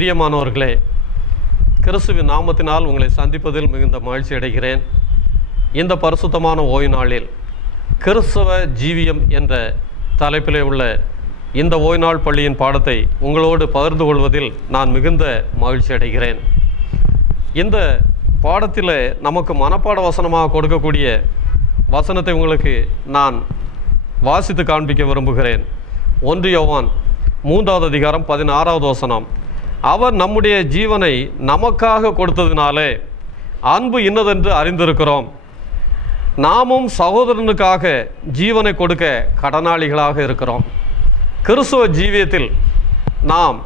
பிரியமானவர்களே, கிறிஸ்துவின் நாமத்தினால் உங்களை சந்திப்பதில் மிகுந்த மகிழ்ச்சி அடைகிறேன். இந்த பரிசுத்தமான ஓய்வு நாளில் கிறிஸ்தவ ஜீவியம் என்ற தலைப்பிலே உள்ள இந்த ஓய்வு நாள் பள்ளியின் பாடத்தை உங்களோடு பகிர்ந்து கொள்வதில் நான் மிகுந்த மகிழ்ச்சி அடைகிறேன். இந்த பாடத்தில் நமக்கு மனப்பாட வசனமாக கொடுக்கக்கூடிய வசனத்தை உங்களுக்கு நான் வாசித்து காண்பிக்க விரும்புகிறேன். 1 யோவான் 3வது அதிகாரம் 16வது வசனம். அவர் நம்முடைய ஜீவனை நமக்காக கொடுத்ததினாலே அன்பு இன்னதென்று அறிந்திருக்கிறோம். நாமும் சகோதரனுக்காக ஜீவனை கொடுக்க கடனாளிகளாக இருக்கிறோம். கிறிஸ்துவ ஜீவியத்தில் நாம்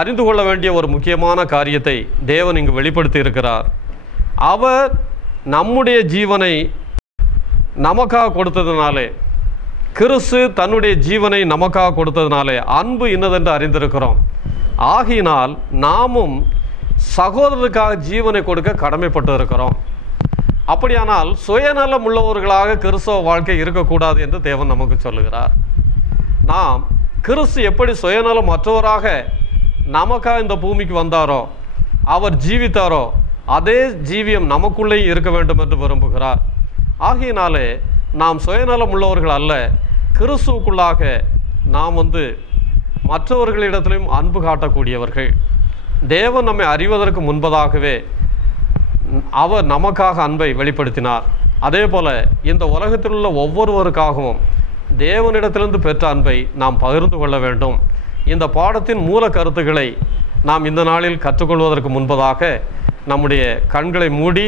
அறிந்து கொள்ள வேண்டிய ஒரு முக்கியமான காரியத்தை தேவன் இங்கு வெளிப்படுத்தி இருக்கிறார். அவர் நம்முடைய ஜீவனை நமக்காக கொடுத்ததினாலே, கிறிஸ்து தன்னுடைய ஜீவனை நமக்காக கொடுத்ததினாலே அன்பு இன்னதென்று அறிந்திருக்கிறோம். ஆகையினால் நாமும் சகோதரருக்காக ஜீவனை கொடுக்க கடமைப்பட்டு இருக்கிறோம். அப்படியானால் சுயநலம் உள்ளவர்களாக கிறிஸ்தவ வாழ்க்கை இருக்கக்கூடாது என்று தேவன் நமக்கு சொல்லுகிறார். நாம் கிறிஸ்து எப்படி சுயநலம் மற்றவராக நமக்காக இந்த பூமிக்கு வந்தாரோ, அவர் ஜீவித்தாரோ, அதே ஜீவியம் நமக்குள்ளேயும் இருக்க வேண்டும் என்று விரும்புகிறார். ஆகையினாலே நாம் சுயநலம் உள்ளவர்கள் அல்ல, கிறிஸ்துவுக்குள்ளாக நாம் மற்றவர்களிடத்திலும் அன்பு காட்டக்கூடியவர்கள். தேவன் நம்மை அறிவதற்கு முன்பதாகவே அவர் நமக்காக அன்பை வெளிப்படுத்தினார். அதே போல இந்த உலகத்தில் உள்ள ஒவ்வொருவருக்காகவும் தேவனிடத்திலிருந்து பெற்ற அன்பை நாம் பகிர்ந்து கொள்ள வேண்டும். இந்த பாடத்தின் மூல கருத்துக்களை நாம் இந்த நாளில் கற்றுக்கொள்வதற்கு முன்பதாக நம்முடைய கண்களை மூடி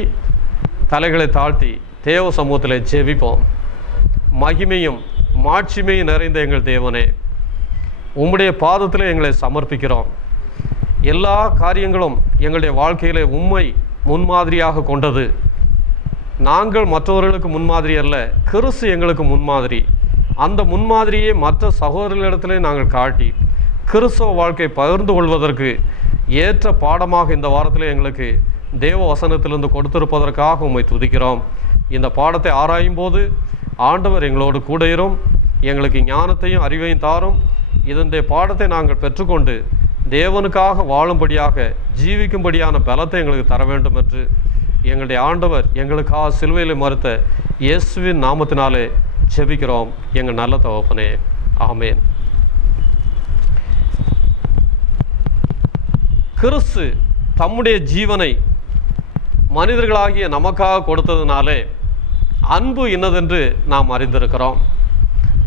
தலைகளை தாழ்த்தி தேவ சமூகத்தில் ஜெபிப்போம். மகிமையும் மாட்சிமையும் நிறைந்த எங்கள் தேவனே, உம்முடைய பாதத்தில் எங்களை சமர்ப்பிக்கிறோம். எல்லா காரியங்களும் எங்களுடைய வாழ்க்கையிலே உம்மை முன்மாதிரியாக கொண்டது. நாங்கள் மற்றவர்களுக்கு முன்மாதிரி அல்ல, கிறிஸ்து எங்களுக்கு முன்மாதிரி. அந்த முன்மாதிரியை மற்ற சகோதரர்களிடத்திலே நாங்கள் காட்டி கிறிஸ்தவ வாழ்க்கை பகிர்ந்து கொள்வதற்கு ஏற்ற பாடமாக இந்த வாரத்தில் எங்களுக்கு தேவ வசனத்திலிருந்து கொடுத்திருப்பதற்காக உம்மை துதிக்கிறோம். இந்த பாடத்தை ஆராயும் போது ஆண்டவர் எங்களோடு கூட இரும், எங்களுக்கு ஞானத்தையும் அறிவையும் தாரும். இதனுடைய பாடத்தை நாங்கள் பெற்றுக்கொண்டு தேவனுக்காக வாழும்படியாக ஜீவிக்கும்படியான பலத்தை எங்களுக்கு தர வேண்டும் என்று எங்களுடைய ஆண்டவர் எங்களுக்காக சிலுவையில் மறுத்த இயேசுவின் நாமத்தினாலே ஜெபிக்கிறோம் எங்கள் நல்ல தகப்பனே, ஆமென். கிறிஸ்து தம்முடைய ஜீவனை மனிதர்களாகிய நமக்காக கொடுத்ததினாலே அன்பு இன்னதென்று நாம் அறிந்திருக்கிறோம்.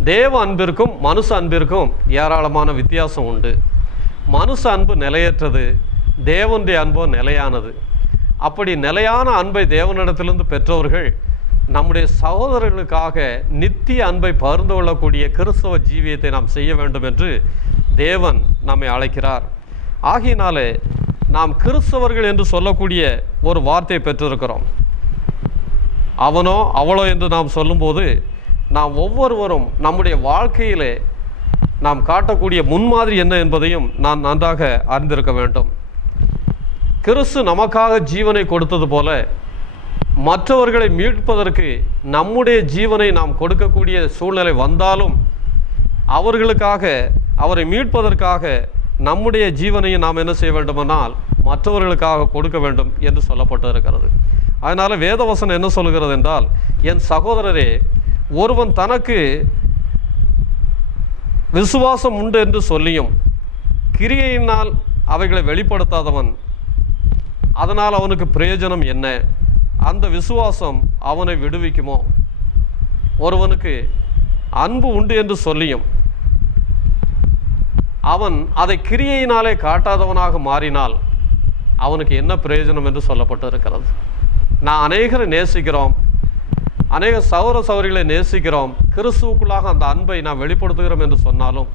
தேவ அன்பிற்கும் மனுஷ அன்பிற்கும் ஏராளமான வித்தியாசம் உண்டு. மனுஷ அன்பு நிலையற்றது, தேவனுடைய அன்போ நிலையானது. அப்படி நிலையான அன்பை தேவனிடத்திலிருந்து பெற்றவர்கள் நம்முடைய சகோதரர்களுக்காக நித்திய அன்பை பகிர்ந்து கொள்ளக்கூடிய கிறிஸ்தவ ஜீவியத்தை நாம் செய்ய வேண்டும் என்று தேவன் நம்மை அழைக்கிறார். ஆகையினாலே நாம் கிறிஸ்தவர்கள் என்று சொல்லக்கூடிய ஒரு வார்த்தையை பெற்றிருக்கிறோம். அவனோ அவளோ என்று நாம் சொல்லும்போது நாம் ஒவ்வொருவரும் நம்முடைய வாழ்க்கையிலே நாம் காட்டக்கூடிய முன்மாதிரி என்ன என்பதையும் நான் நன்றாக அறிந்திருக்க வேண்டும். கிறிஸ்து நமக்காக ஜீவனை கொடுத்தது போல மற்றவர்களை மீட்பதற்கு நம்முடைய ஜீவனை நாம் கொடுக்கக்கூடிய சூழ்நிலை வந்தாலும் அவர்களுக்காக, அவரை மீட்பதற்காக நம்முடைய ஜீவனையும் நாம் என்ன செய்ய வேண்டுமானால் மற்றவர்களுக்காக கொடுக்க வேண்டும் என்று சொல்லப்பட்டு இருக்கிறது. அதனால் வேதவசனம் என்ன சொல்கிறது என்றால், என் சகோதரரே, ஒருவன் தனக்கு விசுவாசம் உண்டு என்று சொல்லியும் கிரியையினால் அவைகளை வெளிப்படுத்தாதவன், அதனால் அவனுக்கு பிரயோஜனம் என்ன? அந்த விசுவாசம் அவனை விடுவிக்குமோ? ஒருவனுக்கு அன்பு உண்டு என்று சொல்லியும் அவன் அதை கிரியையினாலே காட்டாதவனாக மாறினால் அவனுக்கு என்ன பிரயோஜனம் என்று சொல்லப்பட்டு இருக்கிறது. நான் அநேகரை நேசிக்கிறோம், அநேக சகோதர சகோதரிகளை நேசிக்கிறோம், கிறிஸ்துவுக்குள்ளாக அந்த அன்பை நான் வெளிப்படுத்துகிறோம் என்று சொன்னாலும்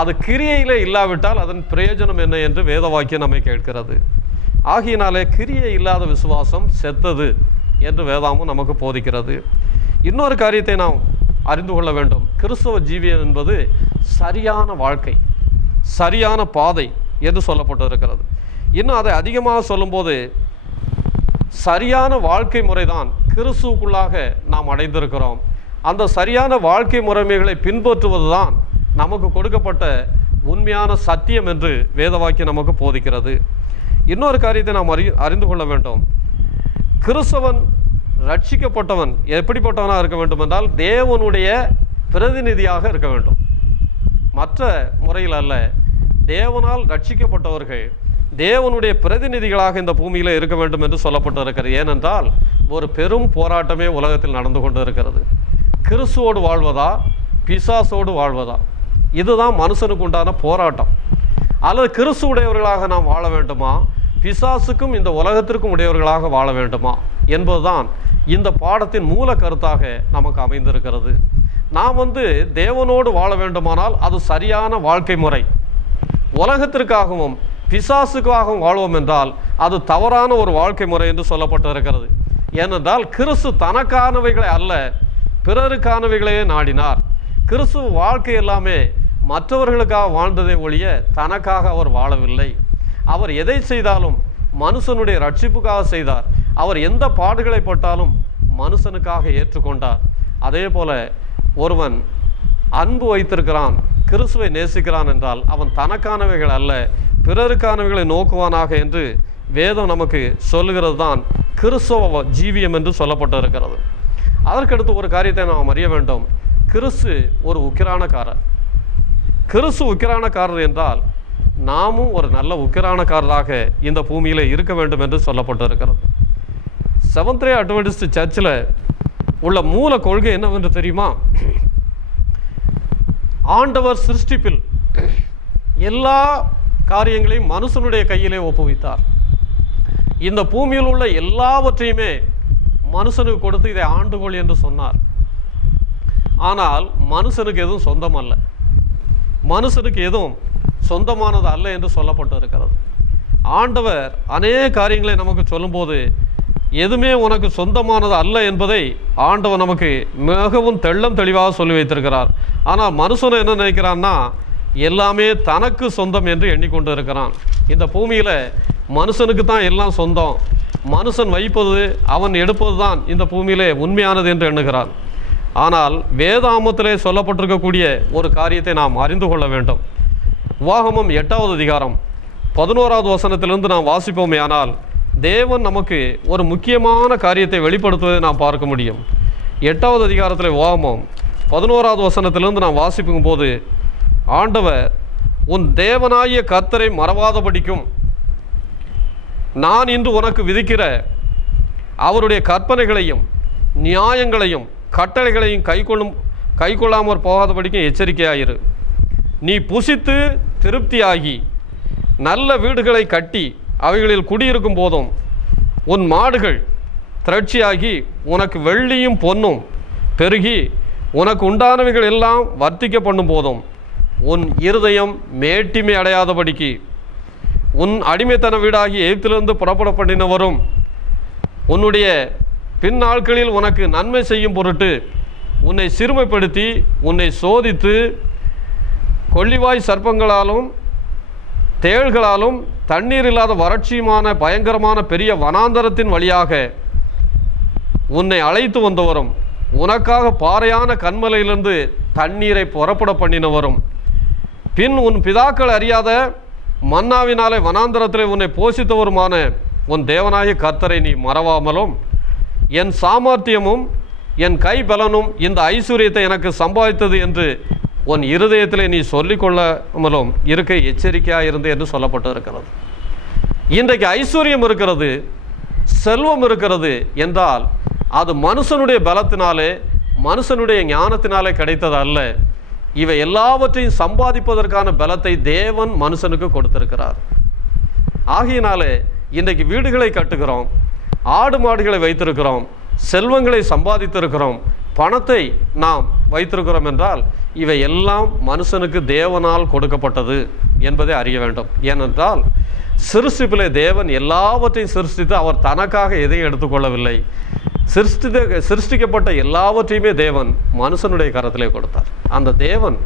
அது கிரியையிலே இல்லாவிட்டால் அதன் பிரயோஜனம் என்ன என்று வேத வாக்கியம் நம்மை கேட்கிறது. ஆகையினாலே கிரியை இல்லாத விசுவாசம் செத்தது என்று வேதாமும் நமக்கு போதிக்கிறது. இன்னொரு காரியத்தை நாம் அறிந்து கொள்ள வேண்டும். கிறிஸ்தவ ஜீவியம் என்பது சரியான வாழ்க்கை, சரியான பாதை என்று சொல்லப்பட்டு இருக்கிறது. இன்னும் அதை அதிகமாக சொல்லும்போது சரியான வாழ்க்கை முறைதான் கிறிஸ்துவுக்குள்ளாக நாம் அடைந்திருக்கிறோம். அந்த சரியான வாழ்க்கை முறைமைகளை பின்பற்றுவது தான் நமக்கு கொடுக்கப்பட்ட உண்மையான சத்தியம் என்று வேதவாக்கியம் நமக்கு போதிக்கிறது. இன்னொரு காரியத்தை நாம் அறிந்து கொள்ள வேண்டும். கிறிஸ்தவன் ரட்சிக்கப்பட்டவன் எப்படிப்பட்டவனாக இருக்க வேண்டும் என்றால் தேவனுடைய பிரதிநிதியாக இருக்க வேண்டும். மற்ற முறையில் அல்ல. தேவனால் ரட்சிக்கப்பட்டவர்கள் தேவனுடைய பிரதிநிதிகளாக இந்த பூமியில் இருக்க வேண்டும் என்று சொல்லப்பட்டு இருக்கிறது. ஏனென்றால் ஒரு பெரும் போராட்டமே உலகத்தில் நடந்து கொண்டு இருக்கிறது. கிறிஸ்துவோடு வாழ்வதா பிசாசோடு வாழ்வதா? இதுதான் மனுஷனுக்கு உண்டான போராட்டம். அல்லது கிறிஸ்துவுடையவர்களாக நாம் வாழ வேண்டுமா, பிசாசுக்கும் இந்த உலகத்திற்கும் உடையவர்களாக வாழ வேண்டுமா என்பதுதான் இந்த பாடத்தின் மூல கருத்தாக நமக்கு அமைந்திருக்கிறது. நாம் தேவனோடு வாழ வேண்டுமானால் அது சரியான வாழ்க்கை முறை. உலகத்திற்காகவும் பிசாசுக்காகவும் வாழ்வோம் என்றால் அது தவறான ஒரு வாழ்க்கை முறை என்று சொல்லப்பட்டு இருக்கிறது. ஏனென்றால் கிறிஸ்து தனக்கானவைகளை அல்ல பிறருக்கானவைகளையே நாடினார். கிறிஸ்து வாழ்க்கை எல்லாமே மற்றவர்களுக்காக வாழ்ந்ததை ஒழிய தனக்காக அவர் வாழவில்லை. அவர் எதை செய்தாலும் மனுஷனுடைய ரட்சிப்புக்காக செய்தார். அவர் எந்த பாடுகளை பட்டாலும் மனுஷனுக்காக ஏற்றுக்கொண்டார். அதே போல ஒருவன் அன்பு வைத்திருக்கிறான், கிறிஸ்துவை நேசிக்கிறான் என்றால் அவன் தனக்கானவைகள் அல்ல பிறருக்கானவைகளை நோக்குவானாக என்று வேதம் நமக்கு சொல்லுகிறது தான் கிறிஸ்தவ ஜீவியம் என்று சொல்லப்பட்டிருக்கிறது. அதற்கடுத்து ஒரு காரியத்தை நாம் அறிய வேண்டும். கிறிஸ்து ஒரு உக்கிரானக்காரர். கிறிஸ்து உக்கிரானக்காரர் என்றால் நாமும் ஒரு நல்ல உக்கிரானக்காரராக இந்த பூமியில் இருக்க வேண்டும் என்று சொல்லப்பட்டிருக்கிறது. செவன்த் டே அட்வென்டிஸ்ட் சர்ச்சில் உள்ள மூல கொள்கை என்னவென்று தெரியுமா? ஆண்டவர் சிருஷ்டிப்பில் எல்லா காரியங்களையும் மனுஷனுடைய கையிலே ஒப்புவித்தார். இந்த பூமியில் உள்ள எல்லாவற்றையுமே மனுஷனுக்கு கொடுத்து இதை ஆண்டுகொள் என்று சொன்னார். ஆனால் மனுஷனுக்கு எதுவும் சொந்தம் அல்ல, மனுஷனுக்கு எதுவும் சொந்தமானது அல்ல என்று சொல்லப்பட்டு இருக்கிறது. ஆண்டவர் அநேக காரியங்களை நமக்கு சொல்லும்போது எதுவுமே உனக்கு சொந்தமானது அல்ல என்பதை ஆண்டவர் நமக்கு மிகவும் தெளிவாக சொல்லி வைத்திருக்கிறார். ஆனால் மனுஷன் என்ன நினைக்கிறான்னா எல்லாமே தனக்கு சொந்தம் என்று எண்ணிக்கொண்டு இருக்கிறான். இந்த பூமியில் மனுஷனுக்கு தான் எல்லாம் சொந்தம், மனுஷன் வைப்பது அவன் எடுப்பது தான் இந்த பூமியிலே உண்மையானது என்று எண்ணுகிறான். ஆனால் வேதாகமத்திலே சொல்லப்பட்டிருக்கக்கூடிய ஒரு காரியத்தை நாம் அறிந்து கொள்ள வேண்டும். உபாகமம் 8வது அதிகாரம் 11வது வசனத்திலிருந்து நாம் வாசிப்போமே ஆனால் தேவன் நமக்கு ஒரு முக்கியமான காரியத்தை வெளிப்படுத்துவதை நாம் பார்க்க முடியும். 8வது அதிகாரத்தில் உபாகமம் 11வது வசனத்திலிருந்து நாம் வாசிக்கும் போது ஆண்டவர் உன் தேவனாகிய கர்த்தரை மறவாதபடிக்கும் நான் இன்று உனக்கு விதிக்கிற அவருடைய கற்பனைகளையும் நியாயங்களையும் கட்டளைகளையும் கைக்கொள்ளாமற் போகாதபடிக்கும் எச்சரிக்கையாயிரு. நீ புசித்து திருப்தியாகி நல்ல வீடுகளை கட்டி அவைகளில் குடியிருக்கும் போதும் உன் மாடுகள் திரட்சியாகி உனக்கு வெள்ளியும் பொன்னும் பெருகி உனக்கு உண்டானவைகள் எல்லாம் வர்த்திக்க பண்ணும் போதும் உன் இருதயம் மேட்டிமை அடையாதபடிக்கு உன் அடிமைத்தன வீடாகி எகிப்திலிருந்து புறப்பட பண்ணினவரும் உன்னுடைய பின்னாட்களில் உனக்கு நன்மை செய்யும் பொருட்டு உன்னை சிறுமைப்படுத்தி உன்னை சோதித்து கொள்ளிவாய் சர்ப்பங்களாலும் தேள்களாலும் தண்ணீர் இல்லாத வறட்சியுமான பயங்கரமான பெரிய வனாந்தரத்தின் வழியாக உன்னை அழைத்து வந்தவரும் உனக்காக பாறையான கன்மலையிலிருந்து தண்ணீரை புறப்பட பண்ணினவரும் பின் உன் பிதாக்கள் அறியாத மன்னாவினாலே வனாந்தரத்திலே உன்னை போஷித்தவருமான உன் தேவனாகிய கர்த்தரை நீ மறவாமலும் என் சாமர்த்தியமும் என் கைபலனும் இந்த ஐஸ்வர்யத்தை எனக்கு சம்பாதித்தது என்று உன் இருதயத்திலே நீ சொல்லிக்கொள்ளாமலும் இருக்க எச்சரிக்கையாக இருந்து என்று சொல்லப்பட்டு இருக்கிறது. இன்றைக்கு ஐஸ்வர்யம் இருக்கிறது, செல்வம் இருக்கிறது என்றால் அது மனுஷனுடைய பலத்தினாலே மனுஷனுடைய ஞானத்தினாலே கிடைத்தது அல்ல. இவை எல்லாவற்றையும் சம்பாதிப்பதற்கான பலத்தை தேவன் மனுஷனுக்கு கொடுத்திருக்கிறார். ஆகையினாலே இன்றைக்கு வீடுகளை கட்டுகிறோம், ஆடு மாடுகளை வைத்திருக்கிறோம், செல்வங்களை சம்பாதித்திருக்கிறோம், பணத்தை நாம் வைத்திருக்கிறோம் என்றால் இவை எல்லாம் மனுஷனுக்கு தேவனால் கொடுக்கப்பட்டது என்பதை அறிய வேண்டும். ஏனென்றால் சிருஷ்டிப்பிலே தேவன் எல்லாவற்றையும் சிருஷ்டித்து அவர் தனக்காக எதையும் எடுத்துக்கொள்ளவில்லை. சிருஷ்டிக்கப்பட்ட எல்லாவற்றையுமே தேவன் மனுஷனுடைய கரத்திலே கொடுத்தார். அந்த தேவன்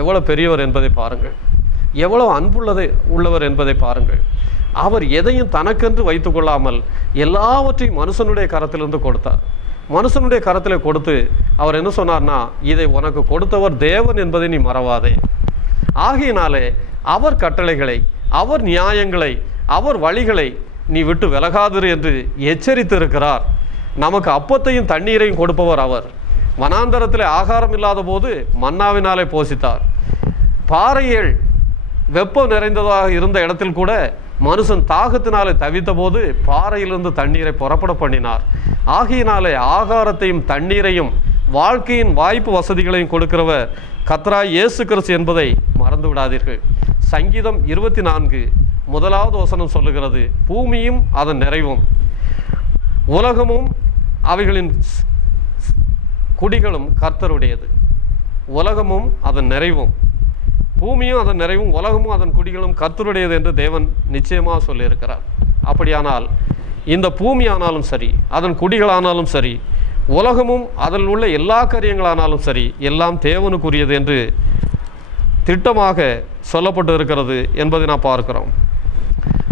எவ்வளவு பெரியவர் என்பதை பாருங்கள், எவ்வளவு உள்ளவர் என்பதை பாருங்கள். அவர் எதையும் தனக்கென்று வைத்துக் கொள்ளாமல் எல்லாவற்றையும் மனுஷனுடைய கரத்திலிருந்து கொடுத்தார். மனுஷனுடைய கரத்தில் கொடுத்து அவர் என்ன சொன்னார்னா, இதை உனக்கு கொடுத்தவர் தேவன் என்பதை நீ மறவாதே. ஆகையினாலே அவர் கட்டளைகளை, அவர் நியாயங்களை, அவர் வழிகளை நீ விட்டு விலகாதிரு என்று எச்சரித்து இருக்கிறார். நமக்கு அப்பத்தையும் தண்ணீரையும் கொடுப்பவர் அவர். வனாந்தரத்தில் ஆகாரம் இல்லாத போது மன்னாவினாலே போஷித்தார். பாறையில் வெப்பம் நிறைந்ததாக இருந்த இடத்தில் கூட மனுஷன் தாகத்தினாலே தவித்த போது பாறையிலிருந்து தண்ணீரை புறப்பட பண்ணினார். ஆகையினாலே ஆகாரத்தையும் தண்ணீரையும் வாழ்க்கையின் வாய்ப்பு வசதிகளையும் கொடுக்கிறவர் கர்த்தராகிய இயேசு கிறிஸ்து என்பதை மறந்து விடாதீர்கள். சங்கீதம் 24:1 சொல்லுகிறது, பூமியும் அதன் நிறைவும் உலகமும் அவைகளின் குடிகளும் கர்த்தருடையது. உலகமும் அதன் நிறைவும், பூமியும் அதன் நிறைவும், உலகமும் அதன் குடிகளும் கர்த்தருடையது என்று தேவன் நிச்சயமாக சொல்லியிருக்கிறார். அப்படியானால் இந்த பூமி ஆனாலும் சரி, அதன் குடிகளானாலும் சரி, உலகமும் அதில் உள்ள எல்லா காரியங்களானாலும் சரி, எல்லாம் தேவனுக்குரியது என்று திட்டமாக சொல்லப்பட்டு இருக்கிறது என்பதை நான் பார்க்கிறோம்.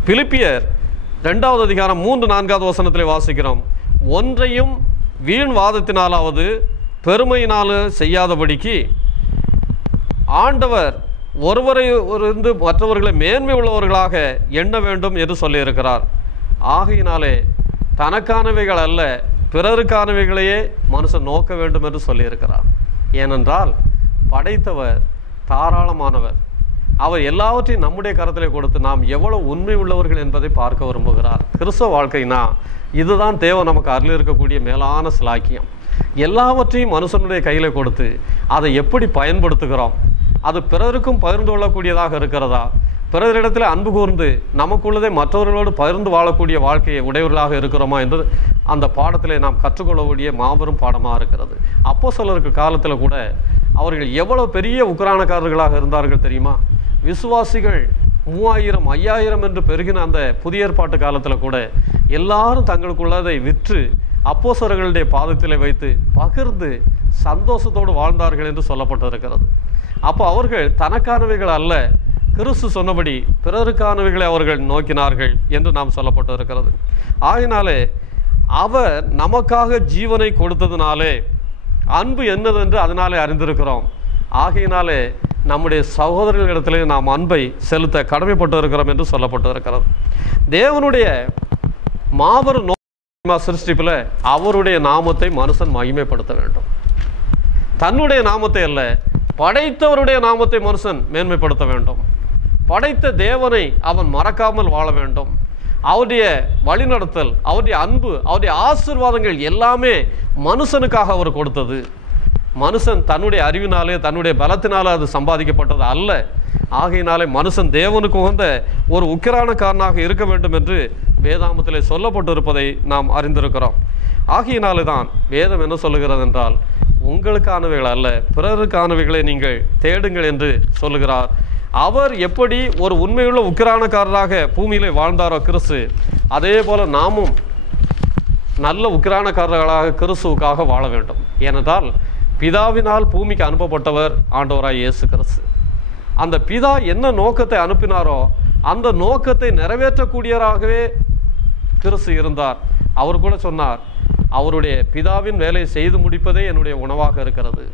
பிலிப்பியர் 2வது அதிகாரம் 3-4 வாசிக்கிறோம். ஒன்றையும் வீண் வாதத்தினாலாவது பெருமையினாலும் செய்யாதபடிக்கு ஆண்டவர் ஒருவரை இருந்து மற்றவர்களை மேன்மை உள்ளவர்களாக எண்ண வேண்டும் என்று சொல்லியிருக்கிறார். ஆகையினாலே தனக்கானவைகள் அல்ல, பிறருக்கானவைகளையே மனுஷன் நோக்க வேண்டும் என்று சொல்லியிருக்கிறார். ஏனென்றால் படைத்தவர் தாராளமானவர். அவர் எல்லாவற்றையும் நம்முடைய கரத்திலே கொடுத்து நாம் எவ்வளவு உண்மை உள்ளவர்கள் என்பதை பார்க்க விரும்புகிறார். கிறிஸ்தவ வாழ்க்கைனா இதுதான் தேவன் நமக்கு அருள் இருக்கக்கூடிய மேலான சிலாக்கியம். எல்லாவற்றையும் மனுஷனுடைய கையில் கொடுத்து அதை எப்படி பயன்படுத்துகிறோம், அது பிறருக்கும் பகிர்ந்து கொள்ளக்கூடியதாக இருக்கிறதா, பிறரிடத்தில் அன்பு கூர்ந்து நமக்குள்ளதை மற்றவர்களோடு பகிர்ந்து வாழக்கூடிய வாழ்க்கையை உடையவர்களாக இருக்கிறோமா என்று அந்த பாடத்திலே நாம் கற்றுக்கொள்ளக்கூடிய மாபெரும் பாடமாக இருக்கிறது. அப்போஸ்தலருக்கு காலத்தில் கூட அவர்கள் எவ்வளவு பெரிய உக்கிரானக்காரர்களாக இருந்தார்கள் தெரியுமா? விசுவாசிகள் 3000 5000 என்று பெருகின அந்த புதிய ஏற்பாட்டு காலத்தில் கூட எல்லாரும் தங்களுக்குள்ளதை விற்று அப்போஸ்தலர்களுடைய பாதத்திலே வைத்து பகிர்ந்து சந்தோஷத்தோடு வாழ்ந்தார்கள் என்று சொல்லப்பட்டிருக்கிறது. அப்போ அவர்கள் தனக்கானவைகள் அல்ல, கிறிஸ்து சொன்னபடி பிறருக்கானவைகளை அவர்கள் நோக்கினார்கள் என்று நாம் சொல்லப்பட்டிருக்கிறது. ஆகினாலே அவர் நமக்காக ஜீவனை கொடுத்ததினாலே அன்பு என்னதென்று அதனாலே அறிந்திருக்கிறோம். ஆகையினாலே நம்முடைய சகோதரர்களிடத்திலே நாம் அன்பை செலுத்த கடமைப்பட்டு இருக்கிறோம் என்று சொல்லப்பட்டு இருக்கிறது. தேவனுடைய மாபெரும் சிருஷ்டிப்பில் அவருடைய நாமத்தை மனுஷன் மகிமைப்படுத்த வேண்டும். தன்னுடைய நாமத்தை அல்ல, படைத்தவருடைய நாமத்தை மனுஷன் மேன்மைப்படுத்த வேண்டும். படைத்த தேவனை அவன் மறக்காமல் வாழ வேண்டும். அவருடைய வழிநடத்தல், அவருடைய அன்பு, அவருடைய ஆசீர்வாதங்கள் எல்லாமே மனுஷனுக்காக அவர் கொடுத்தது. மனுஷன் தன்னுடைய அறிவினாலே தன்னுடைய பலத்தினாலே அது சம்பாதிக்கப்பட்டது அல்ல. ஆகையினாலே மனுஷன் தேவனுக்கு உகந்த ஒரு உக்கிரானக்காரனாக இருக்க வேண்டும் என்று வேதாமத்திலே சொல்லப்பட்டிருப்பதை நாம் அறிந்திருக்கிறோம். ஆகையினாலே தான் வேதம் என்ன சொல்லுகிறது என்றால், உங்களுக்கானவைகள் அல்ல பிறருக்கானவைகளை நீங்கள் தேடுங்கள் என்று சொல்லுகிறார். அவர் எப்படி ஒரு உண்மையுள்ள உக்கிரானக்காரராக பூமியிலே வாழ்ந்தாரோ கிறிஸ்து, அதே போல நாமும் நல்ல உக்கிரானக்காரர்களாக கிறிஸ்துவுக்காக வாழ வேண்டும். ஏனென்றால் பிதாவினால் பூமிக்கு அனுப்பப்பட்டவர் ஆண்டவராய் இயேசு கிறிஸ்து. அந்த பிதா என்ன நோக்கத்தை அனுப்பினாரோ அந்த நோக்கத்தை நிறைவேற்றக்கூடியவராகவே கிறிஸ்து இருந்தார். அவர் கூட சொன்னார், அவருடைய பிதாவின் வேலையை செய்து முடிப்பதே என்னுடைய உணவாக இருக்கிறது.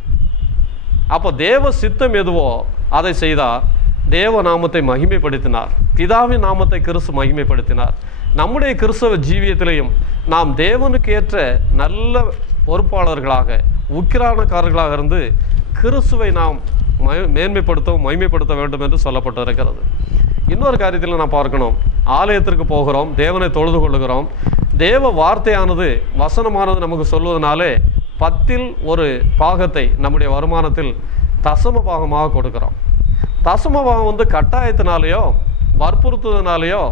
அப்போ தேவ சித்தம் எதுவோ அதை செய்தார். தேவ நாமத்தை மகிமைப்படுத்தினார். பிதாவின் நாமத்தை கிறிஸ்து மகிமைப்படுத்தினார். நம்முடைய கிறிஸ்தவ ஜீவியத்திலையும் நாம் தேவனுக்கு ஏற்ற நல்ல பொறுப்பாளர்களாக உக்கிரானக்காரர்களாக இருந்து கிறிஸ்துவை நாம் மேன்மைப்படுத்தவும் மகிமைப்படுத்த வேண்டும் என்று சொல்லப்பட்டிருக்கிறது. இன்னொரு காரியத்தில் நாம் பார்க்கணும், ஆலயத்திற்கு போகிறோம், தேவனை தொழுது கொள்ளுகிறோம். தேவ வார்த்தையானது வசனமானது நமக்கு சொல்வதனாலே 10ல் ஒரு பாகத்தை நம்முடைய வருமானத்தில் தசம பாகமாக கொடுக்கிறோம். தசம பாகம் கட்டாயத்தினாலேயோ வற்புறுத்துவதனாலேயோ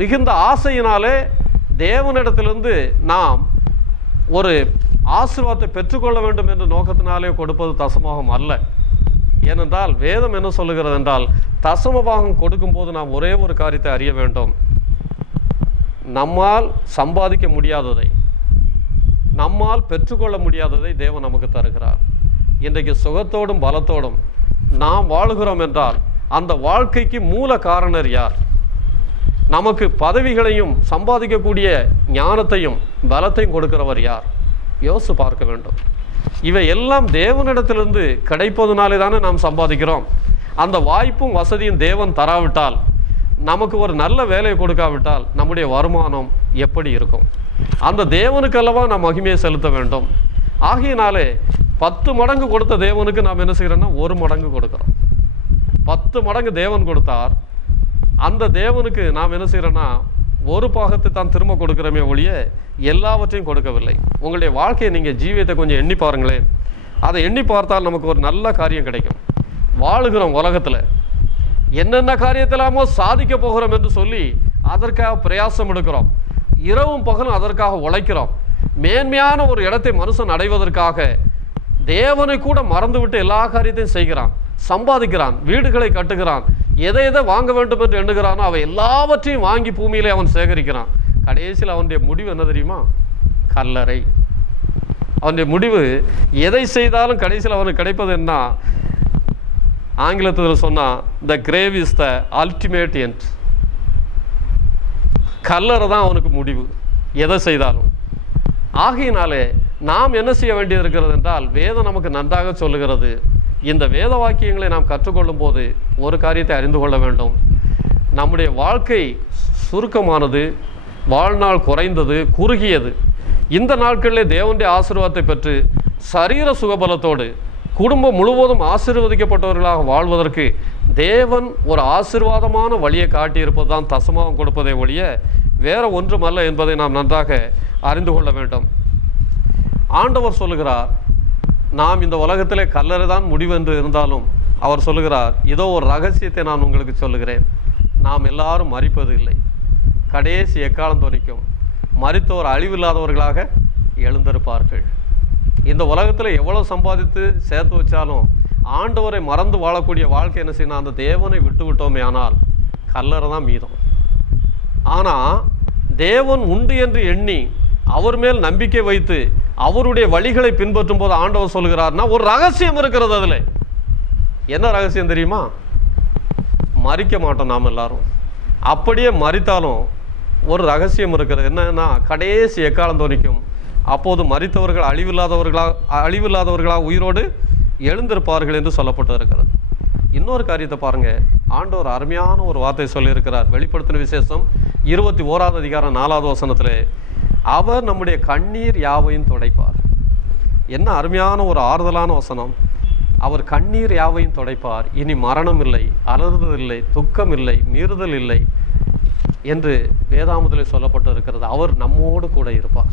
மிகுந்த ஆசையினாலே தேவனிடத்திலிருந்து நாம் ஒரு ஆசீர்வாதத்தை பெற்றுக்கொள்ள வேண்டும் என்ற நோக்கத்தினாலே கொடுப்பது தசமபாகம் அல்ல. ஏனென்றால் வேதம் என்ன சொல்லுகிறது என்றால், தசமபாகம் கொடுக்கும்போது நாம் ஒரே ஒரு காரியத்தை அறிய வேண்டும். நம்மால் சம்பாதிக்க முடியாததை, நம்மால் பெற்றுக்கொள்ள முடியாததை தேவன் நமக்கு தருகிறார். இன்றைக்கு சுகத்தோடும் பலத்தோடும் நாம் வாழுகிறோம் என்றால் அந்த வாழ்க்கைக்கு மூல காரணர் யார்? நமக்கு பதவிகளையும் சம்பாதிக்கக்கூடிய ஞானத்தையும் பலத்தையும் கொடுக்கிறவர் யார்? யோசித்து பார்க்க வேண்டும். இவை எல்லாம் தேவனிடத்திலிருந்து கிடைப்பதுனாலே தானே நாம் சம்பாதிக்கிறோம். அந்த வாய்ப்பும் வசதியும் தேவன் தராவிட்டால், நமக்கு ஒரு நல்ல வேலையை கொடுக்காவிட்டால் நம்முடைய வருமானம் எப்படி இருக்கும்? அந்த தேவனுக்கல்லவா நாம் மகிமையை செலுத்த வேண்டும். ஆகையினாலே 10 மடங்கு கொடுத்த தேவனுக்கு நாம் என்ன செய்கிறோம்னா 1 மடங்கு கொடுக்குறோம். 10 மடங்கு தேவன் கொடுத்தார், அந்த தேவனுக்கு நாம் என்ன செய்கிறோன்னா 1 பாகத்தை தான் திரும்ப கொடுக்குறோமே ஒழிய எல்லாவற்றையும் கொடுக்கவில்லை. உங்களுடைய வாழ்க்கையை நீங்கள் ஜீவியத்தை கொஞ்சம் எண்ணி பாருங்களேன். அதை எண்ணி பார்த்தால் நமக்கு ஒரு நல்ல காரியம் கிடைக்கும். வாழுகிறோம் உலகத்தில், என்னென்ன காரியத்திலாமோ சாதிக்க போகிறோம் என்று சொல்லி அதற்காக பிரயாசம் எடுக்கிறோம். இரவும் பகலும் அதற்காக உழைக்கிறோம். மேன்மையான ஒரு இடத்தை மனுஷன் அடைவதற்காக தேவனை கூட மறந்துவிட்டு எல்லா காரியத்தையும் செய்கிறான், சம்பாதிக்கிறான், வீடுகளை கட்டுகிறான், எதை எதை வாங்க வேண்டும் என்று எண்ணுகிறானோ அவை எல்லாவற்றையும் வாங்கி பூமியிலே அவன் சேகரிக்கிறான். கடைசியில் அவனுடைய முடிவு என்ன தெரியுமா? கல்லறை. அவனுடைய முடிவு எதை செய்தாலும் கடைசியில் அவனுக்கு கிடைப்பது என்ன? ஆங்கிலத்தில் சொன்னால் the grave is the ultimate end. கல்லறை தான் அவனுக்கு முடிவு எதை செய்தாலும். ஆகையினாலே நாம் என்ன செய்ய வேண்டியது இருக்கிறது என்றால், வேதம் நமக்கு நன்றாக சொல்லுகிறது. இந்த வேத வாக்கியங்களை நாம் கற்றுக்கொள்ளும் போது ஒரு காரியத்தை அறிந்து கொள்ள வேண்டும். நம்முடைய வாழ்க்கை சுருக்கமானது, வாழ்நாள் குறைந்தது, குறுகியது. இந்த நாட்களிலே தேவனுடைய ஆசீர்வாதத்தை பெற்று சரீர சுகபலத்தோடு குடும்பம் முழுவதும் ஆசீர்வதிக்கப்பட்டவர்களாக வாழ்வதற்கு தேவன் ஒரு ஆசீர்வாதமான வழியை காட்டியிருப்பது தான் தசமாகம் கொடுப்பதை ஒழிய வேற ஒன்றுமல்ல என்பதை நாம் நன்றாக அறிந்து கொள்ள வேண்டும். ஆண்டவர் சொல்லுகிறார், நாம் இந்த உலகத்திலே கல்லறை தான் முடிவென்று இருந்தாலும் அவர் சொல்லுகிறார், இதோ ஒரு ரகசியத்தை நான் உங்களுக்கு சொல்லுகிறேன். நாம் எல்லாரும் மரிப்பது இல்லை. கடைசி எக்காலம் தொனிக்கும் மரித்தோர் அழிவில்லாதவர்களாக எழுந்திருப்பார்கள். இந்த உலகத்தில் எவ்வளோ சம்பாதித்து சேர்த்து வச்சாலும் ஆண்டவரை மறந்து வாழக்கூடிய வாழ்க்கை என்ன செய்யணும்? அந்த தேவனை விட்டு விட்டோமே ஆனால் கல்லறை தான் மீதம். ஆனால் தேவன் உண்டு என்று எண்ணி அவர் மேல் நம்பிக்கை வைத்து அவருடைய வழிகளை பின்பற்றும் போது ஆண்டவர் சொல்கிறார்னா ஒரு ரகசியம் இருக்கிறது. அதில் என்ன ரகசியம் தெரியுமா? மரிக்க மாட்டோம் நாம் எல்லாரும். அப்படியே மரித்தாலும் ஒரு ரகசியம் இருக்கிறது. என்னன்னா, கடைசி எக்காலம் தோனிக்கும் அப்போது மரித்தவர்கள் அழிவில்லாதவர்களாக உயிரோடு எழுந்திருப்பார்கள் என்று சொல்லப்பட்டு இருக்கிறது. இன்னொரு காரியத்தை பாருங்க, ஆண்டவர் அருமையான ஒரு வார்த்தை சொல்லியிருக்கிறார். வெளிப்படுத்தின விசேஷம் 21வது அதிகாரம் 4வது வசனத்திலே, அவர் நம்முடைய கண்ணீர் யாவையும் துடைப்பார். என்ன அருமையான ஒரு ஆறுதலான வசனம்! அவர் கண்ணீர் யாவையும் துடைப்பார். இனி மரணம் இல்லை, அலறுதல் இல்லை, துக்கம் இல்லை, மீறுதல் இல்லை என்று வேதாமத்திலே சொல்லப்பட்டு இருக்கிறது. அவர் நம்மோடு கூட இருப்பார்.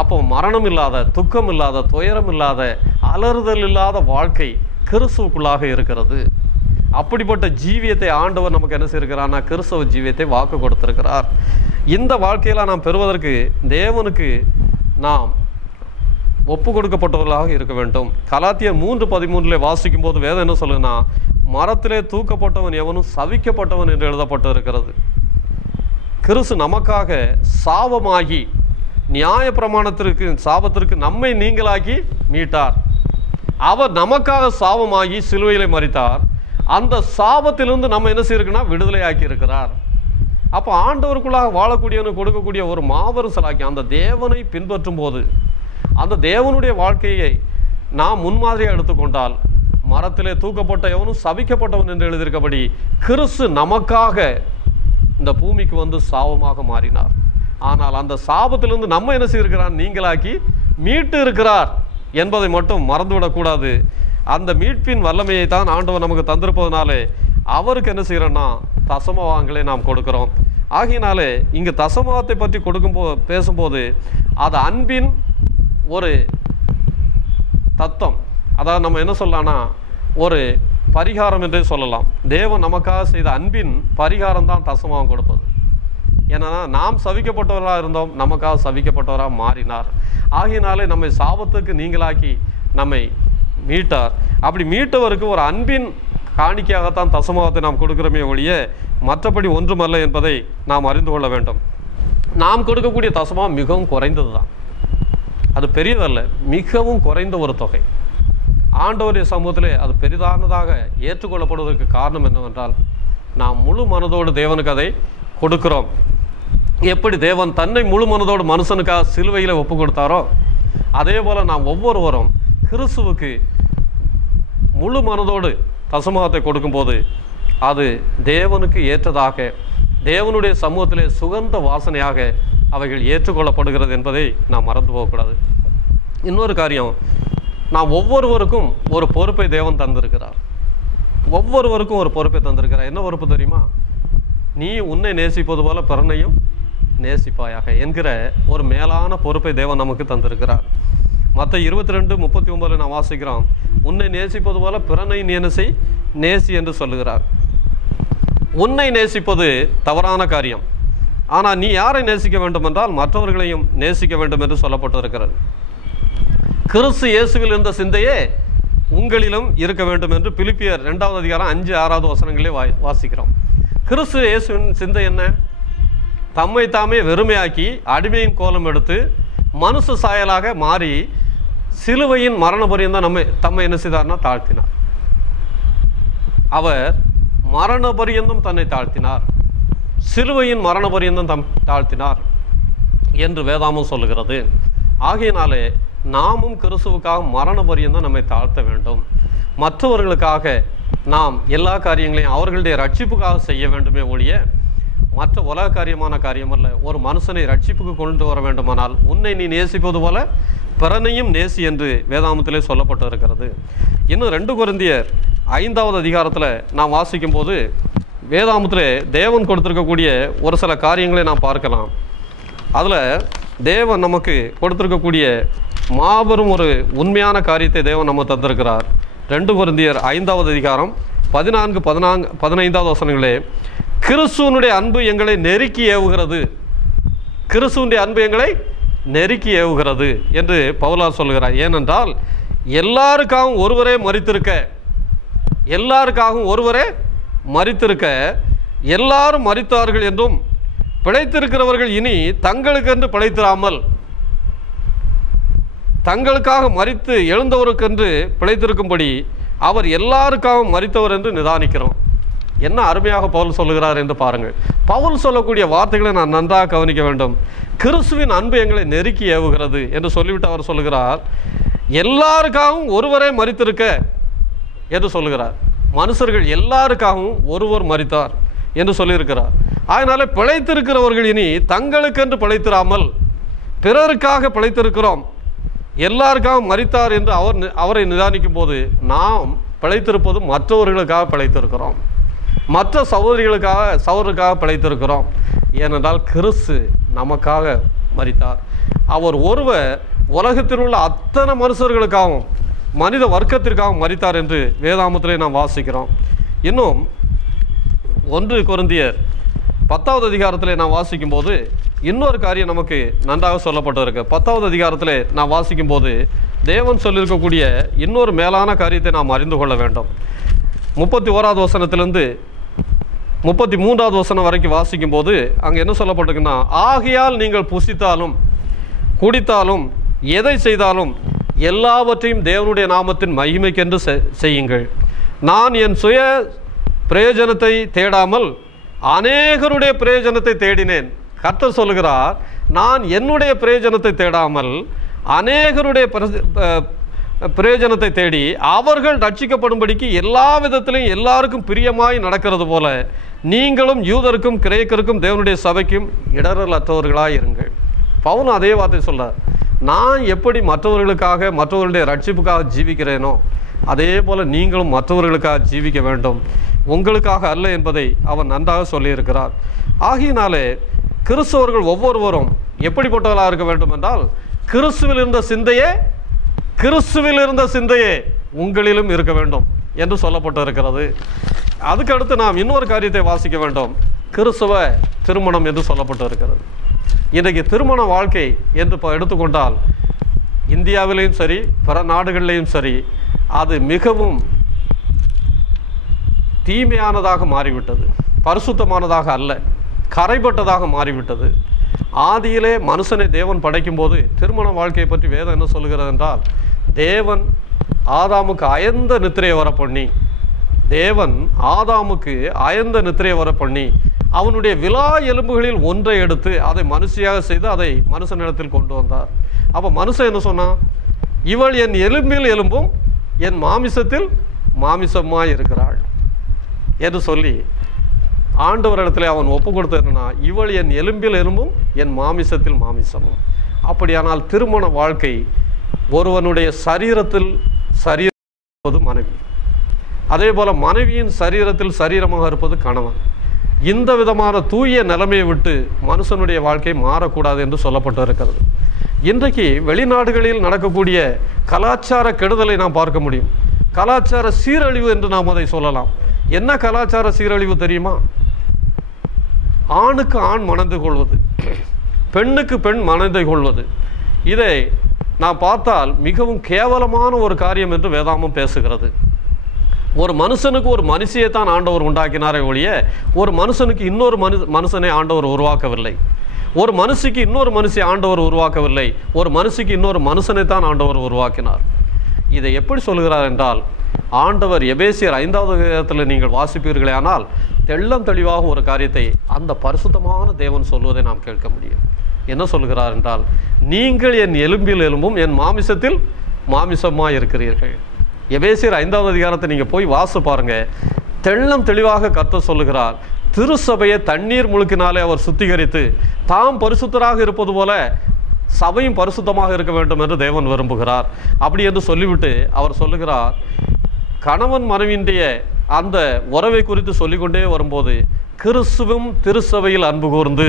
அப்போ மரணம் இல்லாத, துக்கம் இல்லாத, துயரம் இல்லாத, அலறுதல் இல்லாத வாழ்க்கை கிறிஸ்துவுக்குள்ளாக இருக்கிறது. அப்படிப்பட்ட ஜீவியத்தை ஆண்டவர் நமக்கு என்ன செய்திருக்கிறார்னா கிறிஸ்தவ ஜீவியத்தை வாக்கு கொடுத்திருக்கிறார். இந்த வாழ்க்கையெல்லாம் நாம் பெறுவதற்கு தேவனுக்கு நாம் ஒப்பு கொடுக்கப்பட்டவர்களாக இருக்க வேண்டும். கலாத்தியர் 3:13 வாசிக்கும் போது வேதம் என்ன சொல்லுன்னா, மரத்திலே தூக்கப்பட்டவன் எவனும் சவிக்கப்பட்டவன் என்று எழுதப்பட்டு இருக்கிறது. கிறிஸ்து நமக்காக சாபமாகி நியாய பிரமாணத்திற்கு சாபத்திற்கு நம்மை நீங்களாக்கி மீட்டார். அவர் நமக்காக சாபமாகி சிலுவையிலே மரித்தார். அந்த சாபத்திலிருந்து நம்ம என்ன செய்யிருக்குன்னா விடுதலையாக்கி இருக்கிறார். அப்போ ஆண்டவருக்குள்ளாக வாழக்கூடியவனுக்கு கொடுக்கக்கூடிய ஒரு மாபெரும் சலாக்கி. அந்த தேவனை பின்பற்றும் போது, அந்த தேவனுடைய வாழ்க்கையை நாம் முன்மாதிரியாக எடுத்துக்கொண்டால், மரத்திலே தூக்கப்பட்ட எவனும் சபிக்கப்பட்டவன் என்று எழுதியிருக்கபடி கிறிஸ்து நமக்காக இந்த பூமிக்கு வந்து சாபமாக மாறினார். ஆனால் அந்த சாபத்திலிருந்து நம்ம என்ன செய்திருக்கிறார்? நீங்களாக்கி மீட்டு இருக்கிறார் என்பதை மட்டும் மறந்துவிடக்கூடாது. அந்த மீட்பின் வல்லமையை தான் ஆண்டவர் நமக்கு தந்திருப்பதனாலே அவருக்கு என்ன செய்கிறோன்னா தசமவாங்களை நாம் கொடுக்கிறோம். ஆகையினாலே இங்கு தசமத்தை பற்றி பேசும்போது அது அன்பின் ஒரு தத்துவம். அதாவது நம்ம என்ன சொல்லலாம்னா ஒரு பரிகாரம் என்றே சொல்லலாம். தேவன் நமக்காக செய்த அன்பின் பரிகாரம் தான் தசமம் கொடுப்பது. ஏன்னா நாம் சவிக்கப்பட்டவராக இருந்தோம், நமக்காக சவிக்கப்பட்டவராக மாறினார். ஆகையினாலே நம்மை சாபத்துக்கு நீங்களாக்கி நம்மை மீட்டார். அப்படி மீட்டவருக்கு ஒரு அன்பின் காணிக்கையாகத்தான் தசமத்தை நாம் கொடுக்கிறோமே ஒழிய மற்றபடி ஒன்றுமல்ல என்பதை நாம் அறிந்து கொள்ள வேண்டும். நாம் கொடுக்கக்கூடிய தசமம் மிகவும் குறைந்தது தான். அது பெரியதல்ல, மிகவும் குறைந்த ஒரு தொகை. ஆண்டவருடைய சமூகத்திலே அது பெரிதானதாக ஏற்றுக்கொள்ளப்படுவதற்கு காரணம் என்னவென்றால், நாம் முழு மனதோடு தேவனுக்கு அதை கொடுக்கிறோம். எப்படி தேவன் தன்னை முழு மனதோடு மனுஷனுக்காக சிலுவையில் ஒப்பு கொடுத்தாரோ அதே போல் நாம் ஒவ்வொருவரும் கிறிஸ்துவுக்கு முழு மனதோடு தசமத்தை கொடுக்கும்போது அது தேவனுக்கு ஏற்றதாக, தேவனுடைய சமூகத்திலே சுகந்த வாசனையாக அவைகள் ஏற்றுக்கொள்ளப்படுகிறது என்பதை நாம் மறந்து போகக்கூடாது. இன்னொரு காரியம், நாம் ஒவ்வொருவருக்கும் ஒரு பொறுப்பை தேவன் தந்திருக்கிறார். ஒவ்வொருவருக்கும் ஒரு பொறுப்பை தந்திருக்கிறார். என்ன பொறுப்பு தெரியுமா? நீ உன்னை நேசிப்பது போல பிறனையும் நேசிப்பாயாக என்கிற ஒரு மேலான பொறுப்பை தேவன் நமக்கு தந்திருக்கிறார். மற்ற 22:39 நாம் வாசிக்கிறோம், உன்னை நேசிப்பது போல பிறனை நேசி என்று சொல்லுகிறார். உன்னை நேசிப்பது தவறான காரியம். ஆனால் நீ யாரை நேசிக்க வேண்டும் என்றால் மற்றவர்களையும் நேசிக்க வேண்டும் என்று சொல்லப்பட்டிருக்கிறது. கிறிஸ்து இயேசுவில் இருந்த சிந்தையே உங்களிலும் இருக்க வேண்டும் என்று பிலிப்பியர் 2வது அதிகாரம் 5-6 வசனங்களே வாசிக்கிறோம். கிறிஸ்து இயேசுவின் சிந்தை என்ன? தம்மை தாமே வெறுமையாக்கி அடிமையின் கோலம் எடுத்து மனுஷ சாயலாக மாறி சிலுவையின் மரண பரியந்தம் தம்மை என்ன செய்தார்னா தாழ்த்தினார். அவர் மரண பரியந்தம் தன்னை தாழ்த்தினார், சிலுவையின் மரண பரியந்தம் தாழ்த்தினார் என்று வேதாமம் சொல்லுகிறது. ஆகையினாலே நாமும் கிறிஸ்துவுக்காக மரண பரியந்தம் நம்மை தாழ்த்த வேண்டும். மற்றவர்களுக்காக நாம் எல்லா காரியங்களையும் அவர்களுடைய ரட்சிப்புக்காக செய்ய வேண்டுமே ஒழிய மற்ற உலக காரியமான காரியம் அல்ல. ஒரு மனுஷனை ரட்சிப்புக்கு கொண்டு வர வேண்டுமானால் உன்னை நீ நேசிப்பது போல பிறனையும் நேசி என்று வேதாமத்திலே சொல்லப்பட்டு இருக்கிறது. இன்னும் 2 கொரிந்தியர் 5வது அதிகாரத்தில் நாம் வாசிக்கும் போது வேதாமத்திலே தேவன் கொடுத்திருக்கக்கூடிய ஒரு சில காரியங்களை நாம் பார்க்கலாம். அதில் தேவன் நமக்கு கொடுத்திருக்கக்கூடிய மாபெரும் ஒரு உண்மையான காரியத்தை தேவன் நம்ம தந்திருக்கிறார். 2 கொரிந்தியர் 5வது அதிகாரம் 14-15 வசனங்களே, கிறிஸ்துவனுடைய அன்பு எங்களை நெருக்கி ஏவுகிறது, கிறிஸ்துவனுடைய அன்பு எங்களை நெருக்கி ஏவுகிறது என்று பவுலார் சொல்கிறார். ஏனென்றால் எல்லாருக்காகவும் ஒருவரே மரித்திருக்க, எல்லாருக்காகவும் ஒருவரே மரித்திருக்க எல்லாரும் மரித்தார்கள் என்றும் பிழைத்திருக்கிறவர்கள் இனி தங்களுக்கென்று பிழைத்திராமல் தங்களுக்காக மரித்து எழுந்தவருக்கென்று பிழைத்திருக்கும்படி அவர் எல்லாருக்காகவும் மரித்தவர் என்று நிதானிக்கிறோம். என்ன அருமையாக பவுல் சொல்லுகிறார் என்று பாருங்கள். பவுல் சொல்லக்கூடிய வார்த்தைகளை நான் நன்றாக கவனிக்க வேண்டும். கிறிஸ்துவின் அன்பு எங்களை நெருக்கி ஏவுகிறது என்று சொல்லிவிட்டு அவர் சொல்லுகிறார், எல்லாருக்காகவும் ஒருவரே மரித்திருக்க என்று சொல்லுகிறார். மனுஷர்கள் எல்லாருக்காகவும் ஒருவர் மரித்தார் என்று சொல்லியிருக்கிறார். அதனால பிழைத்திருக்கிறவர்கள் இனி தங்களுக்கென்று பிழைத்திராமல் பிறருக்காக பிழைத்திருக்கிறோம், எல்லாருக்காகவும் மரித்தார் என்று அவரை நிதானிக்கும் போது நாம் பிழைத்திருப்பது மற்றவர்களுக்காக பிழைத்திருக்கிறோம், மற்ற சகோதரருக்காக பிழைத்திருக்கிறோம். ஏனென்றால் கிறிஸ்து நமக்காக மரித்தார். அவர் ஒருவர் உலகத்தில் உள்ள அத்தனை மனுஷர்களுக்காகவும் மனித வர்க்கத்திற்காகவும் மரித்தார் என்று வேதாமத்திலே நாம் வாசிக்கிறோம். இன்னும் 1 கொரிந்தியர் 10வது அதிகாரத்திலே நாம் வாசிக்கும் போது இன்னொரு காரியம் நமக்கு நன்றாக சொல்லப்பட்டிருக்கு. 10வது அதிகாரத்திலே நாம் வாசிக்கும் போது தேவன் சொல்லியிருக்கக்கூடிய இன்னொரு மேலான காரியத்தை நாம் அறிந்து கொள்ள வேண்டும். 31வது வசனத்திலிருந்து 33வது வசனம் வரைக்கும் வாசிக்கும் போது அங்கே என்ன சொல்லப்பட்டிருக்குன்னா, ஆகையால் நீங்கள் புசித்தாலும் குடித்தாலும் எதை செய்தாலும் எல்லாவற்றையும் தேவனுடைய நாமத்தின் மகிமைக்கென்று செய்யுங்கள். நான் என் சுய பிரயோஜனத்தை தேடாமல் அநேகருடைய பிரயோஜனத்தை தேடினேன். கர்த்தர் சொல்லுகிறார், நான் என்னுடைய பிரயோஜனத்தை தேடாமல் அநேகருடைய பிரயோஜனத்தை தேடி அவர்கள் ரட்சிக்கப்படும்படிக்கு எல்லா விதத்திலையும் எல்லாருக்கும் பிரியமாய் நடக்கிறது போல நீங்களும் யூதருக்கும் கிரேக்கருக்கும் தேவனுடைய சபைக்கும் இடரலற்றவர்களாக இருங்கள். பவுல் அதே வார்த்தை சொல்றார், நான் எப்படி மற்றவர்களுக்காக மற்றவர்களுடைய ரட்சிப்புக்காக ஜீவிக்கிறேனோ அதே போல் நீங்களும் மற்றவர்களுக்காக ஜீவிக்க வேண்டும், உங்களுக்காக அல்ல என்பதை அவர் நன்றாக சொல்லியிருக்கிறார். ஆகையினாலே கிறிஸ்தவர்கள் ஒவ்வொருவரும் எப்படிப்பட்டவர்களாக இருக்க வேண்டும் என்றால், கிறிஸ்துவில் இருந்த சிந்தையே உங்களிலும் இருக்க வேண்டும் என்று சொல்லப்பட்டு இருக்கிறது. அதுக்கடுத்து நாம் இன்னொரு காரியத்தை வாசிக்க வேண்டும். கிறிஸ்தவ திருமணம் என்று சொல்லப்பட்டு இருக்கிறது. இன்றைக்கு திருமண வாழ்க்கை என்று எடுத்துக்கொண்டால் இந்தியாவிலையும் சரி பிற நாடுகளிலையும் சரி அது மிகவும் தீமையானதாக மாறிவிட்டது, பரிசுத்தமானதாக அல்ல, கரைப்பட்டதாக மாறிவிட்டது. ஆதியிலே மனுஷனை தேவன் படைக்கும் போது திருமண வாழ்க்கையை பற்றி வேதம் என்ன சொல்லுகிறது என்றால், தேவன் ஆதாமுக்கு அயர்ந்த நித்திரையை வர பண்ணி அவனுடைய விலா எலும்புகளில் ஒன்றை எடுத்து அதை மனுஷியாக செய்து அதை மனுஷனிடத்தில் கொண்டு வந்தார். அப்போ மனுஷன் என்ன சொன்னான்? இவள் என் எலும்பில் எலும்பும் என் மாமிசத்தில் மாமிசமாய் இருக்கிறாள் என்று சொல்லி ஆண்டவரிடத்தில் அவன் ஒப்பு கொடுத்தது என்னன்னா, இவள் என் எலும்பில் எலும்பும் என் மாமிசத்தில் மாமிசமும். அப்படியானால் திருமண வாழ்க்கை ஒருவனுடைய சரீரத்தில் சரீரம் மனைவி, அதே போல மனைவியின் சரீரத்தில் சரீரமாக இருப்பது கணவன். இந்த விதமான தூய நிலைமையை விட்டு மனுஷனுடைய வாழ்க்கை மாறக்கூடாது என்று சொல்லப்பட்டு இருக்கிறது. இன்றைக்கு வெளிநாடுகளில் நடக்கக்கூடிய கலாச்சார கெடுதலை நாம் பார்க்க முடியும். கலாச்சார சீரழிவு என்று நாம் அதை சொல்லலாம். என்ன கலாச்சார சீரழிவு தெரியுமா? ஆணுக்கு ஆண் மணந்து கொள்வது, பெண்ணுக்கு பெண் மணந்து கொள்வது. இதை நாம் பார்த்தால் மிகவும் கேவலமான ஒரு காரியம் என்று வேதாமம் பேசுகிறது. ஒரு மனுஷனுக்கு ஒரு மனுஷியை தான் ஆண்டவர் உண்டாக்கினாரே ஒழிய ஒரு மனுஷனுக்கு இன்னொரு மனுஷனை ஆண்டவர் உருவாக்கவில்லை. ஒரு மனுஷிக்கு இன்னொரு மனுஷி ஆண்டவர் உருவாக்கவில்லை. ஒரு மனுஷிக்கு இன்னொரு மனுஷனை தான் ஆண்டவர் உருவாக்கினார். இதை எப்படி சொல்கிறார் என்றால், ஆண்டவர் எபேசியர் 5வது அதிகாரத்தில் நீங்கள் வாசிப்பீர்களே ஆனால் தெள்ளம் தெளிவாக ஒரு காரியத்தை அந்த பரிசுத்தமான தேவன் சொல்வதை நாம் கேட்க முடியும். என்ன சொல்கிறார் என்றால், நீங்கள் என் எலும்பில் எலும்பும் என் மாமிசத்தில் மாமிசமாக இருக்கிறீர்கள். எபேசியர் 5வது அதிகாரத்தை நீங்கள் போய் வாசி பாருங்க. தெள்ளம் தெளிவாக கர்த்தர் சொல்லுகிறார், திருச்சபையை தண்ணீர் முழுக்கினாலே அவர் சுத்திகரித்து தாம் பரிசுத்தராக இருப்பது போல சபையும் பரிசுத்தமாக இருக்க வேண்டும் என்று தேவன் விரும்புகிறார். அப்படி என்று சொல்லிவிட்டு அவர் சொல்லுகிறார், கணவன் மனைவியினுடைய அந்த உறவை குறித்து சொல்லிக்கொண்டே வரும்போது கிறிஸ்துவும் திருச்சபையில் அன்பு கூர்ந்து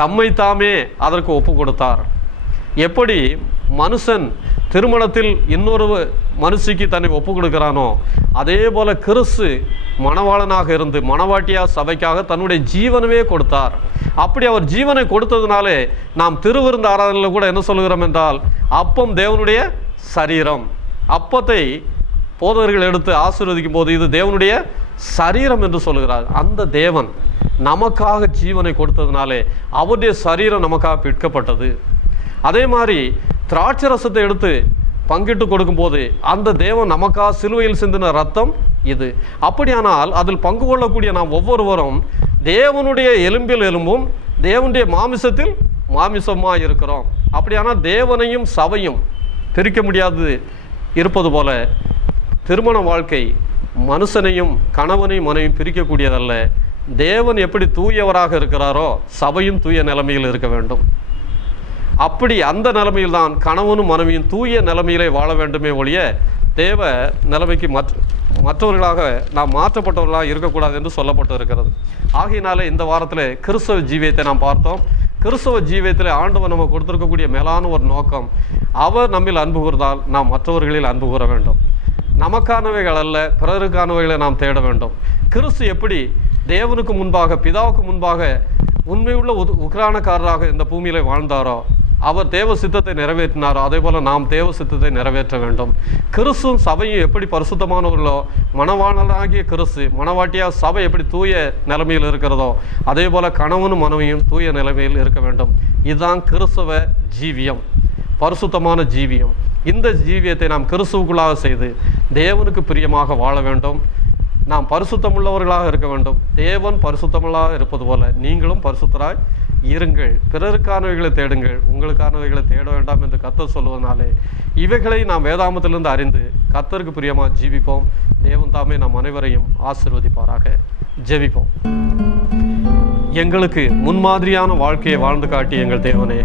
தம்மை தாமே அதற்கு ஒப்பு கொடுத்தார். எப்படி மனுஷன் திருமணத்தில் இன்னொரு மனுஷிக்கு தன்னை ஒப்பு கொடுக்கிறானோ அதே போல கிறிஸ்து மணவாளனாக இருந்து மணவாட்டியா சபைக்காக தன்னுடைய ஜீவனமே கொடுத்தார். அப்படி அவர் ஜீவனை கொடுத்ததுனாலே நாம் திருவிருந்து ஆராதனையில் கூட என்ன சொல்கிறோம் என்றால், அப்பம் தேவனுடைய சரீரம். அப்பத்தை போதவர்கள் எடுத்து ஆசீர்வதிக்கும் போது இது தேவனுடைய சரீரம் என்று சொல்கிறார். அந்த தேவன் நமக்காக ஜீவனை கொடுத்ததுனாலே அவருடைய சரீரம் நமக்காக பிற்கப்பட்டது. அதே மாதிரி திராட்சை ரசத்தை எடுத்து பங்கிட்டு கொடுக்கும்போது அந்த தேவன் நமக்காக சிலுவையில் சிந்தின ரத்தம் இது. அப்படியானால் அதில் பங்கு கொள்ளக்கூடிய நாம் ஒவ்வொருவரும் தேவனுடைய எலும்பில் எலும்பும் தேவனுடைய மாமிசத்தில் மாமிசமாக இருக்கிறோம். அப்படியானால் தேவனையும் சபையும் பிரிக்க முடியாது இருப்பது போல திருமண வாழ்க்கை மனுஷனையும் கணவனையும் மனைவியும் பிரிக்கக்கூடியதல்ல. தேவன் எப்படி தூயவராக இருக்கிறாரோ சபையும் தூய நிலைமையில் இருக்க வேண்டும். அப்படி அந்த நிலைமையில் தான் கணவனும் மனைவியும் தூய நிலைமையிலே வாழ வேண்டுமே ஒழிய தேவ நிலைமைக்கு மற்றவர்களாக நாம் மாற்றப்பட்டவர்களாக இருக்கக்கூடாது என்று சொல்லப்பட்டு இருக்கிறது. ஆகையினாலே இந்த வாரத்தில் கிறிஸ்தவ ஜீவியத்தை நாம் பார்த்தோம். கிறிஸ்தவ ஜீவியத்தில் ஆண்டவர் நமக்கு கொடுத்திருக்கக்கூடிய மேலான ஒரு நோக்கம், அவர் நம்மில் அன்பு கூர்ந்தால் நாம் மற்றவர்களில் அன்பு கூற வேண்டும். நமக்கானவைகள் அல்ல, பிறருக்கானவைகளை நாம் தேட வேண்டும். கிறிஸ்து எப்படி தேவனுக்கு முன்பாக பிதாவுக்கு முன்பாக உண்மையுள்ள உக்ரானக்காரராக இந்த பூமியில வாழ்ந்தாரோ, அவர் தேவ சித்தத்தை நிறைவேற்றினாரோ, அதே போல நாம் தேவ சித்தத்தை நிறைவேற்ற வேண்டும். கிறிஸ்துவும் சபையும் எப்படி பரிசுத்தமானவர்களோ, மணவாளனாகிய கிறிஸ்து மணவாட்டியா சபை எப்படி தூய நிலைமையில் இருக்கிறதோ அதே போல கணவனும் மனைவியும் தூய நிலைமையில் இருக்க வேண்டும். இதுதான் கிறிஸ்தவ ஜீவியம், பரிசுத்தமான ஜீவியம். இந்த ஜீவியத்தை நாம் கிறிஸ்துவுக்குள்ளாக செய்து தேவனுக்கு பிரியமாக வாழ வேண்டும். நாம் பரிசுத்தமுள்ளவர்களாக இருக்க வேண்டும். தேவன் பரிசுத்தமுள்ளாக இருப்பது போல நீங்களும் பரிசுத்தராய் இருங்கள். பிறருக்கானவைகளை தேடுங்கள், உங்களுக்கானவைகளை தேட வேண்டாம் என்று கர்த்தர் சொல்வதனாலே இவைகளை நாம் வேதாமத்திலிருந்து அறிந்து கர்த்தருக்கு பிரியமாக ஜீவிப்போம். தேவன் தாமே நாம் அனைவரையும் ஆசீர்வதிப்பாராக. ஜெபிப்போம். எங்களுக்கு முன்மாதிரியான வாழ்க்கையை வாழ்ந்து காட்டி எங்கள் தேவனே,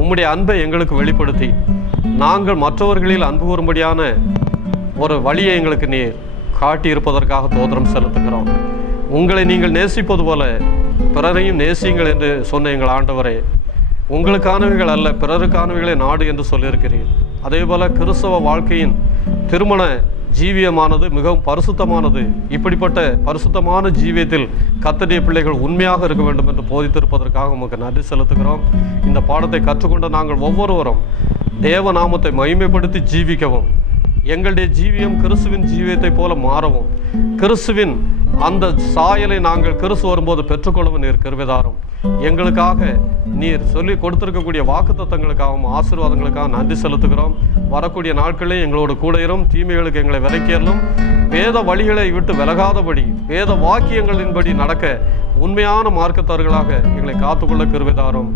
உம்முடைய அன்பை எங்களுக்கு வெளிப்படுத்தி நாங்கள் மற்றவர்களில் அன்பு கூறும்படியான ஒரு வழியை எங்களுக்கு நீர் காட்டியிருப்பதற்காக தோத்திரம் செலுத்துகிறோம். உங்களை நீங்கள் நேசிப்பது போல பிறரையும் நேசியுங்கள் என்று சொன்ன எங்கள் ஆண்டவரே, உங்களுக்கானவைகள் அல்ல பிறருக்கானவைகளை நாடு என்று சொல்லியிருக்கிறீர். அதே போல கிறிஸ்தவ வாழ்க்கையின் திருமண ஜீவியமானது மிகவும் பரிசுத்தமானது. இப்படிப்பட்ட பரிசுத்தமான ஜீவியத்தில் கர்த்தருடைய பிள்ளைகள் உண்மையாக இருக்க வேண்டும் என்று போதித்திருப்பதற்காக உமக்கு நன்றி செலுத்துகிறோம். இந்த பாடத்தை கற்றுக்கொண்ட நாங்கள் ஒவ்வொருவரும் தேவ நாமத்தை மகிமைப்படுத்தி ஜீவிக்கவும், எங்களுடைய ஜீவியம் கிறிஸ்துவின் ஜீவியத்தை போல மாறவும், கிறிஸ்துவின் அந்த சாயலை நாங்கள் கிறிஸ்து வரும்போது பெற்றுக்கொள்ளவும் நீர் கிருபைதாரும். எங்களுக்காக நீர் சொல்லி கொடுத்திருக்கக்கூடிய வாக்குத்தத்தங்களுக்காகவும் ஆசீர்வாதங்களுக்காக நன்றி செலுத்துகிறோம். வரக்கூடிய நாட்களே எங்களோடு கூட இரும், தீமைகளுக்கு எங்களை விலக்கியலும், வேத வழிகளை விட்டு விலகாதபடி வேத வாக்கியங்களின்படி நடக்க உண்மையான மார்க்கத்தார்களாக எங்களை காத்துக்கொள்ள கிருபைதாரும்.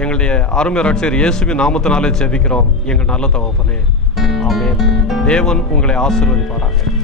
எங்களுடைய அருமை ரட்சகர் இயேசுவின் நாமத்தினாலே ஜெபிக்கிறோம் எங்கள் நல்ல தகப்பனே. ஆமென். தேவன் உங்களை ஆசீர்வதிப்பாராக.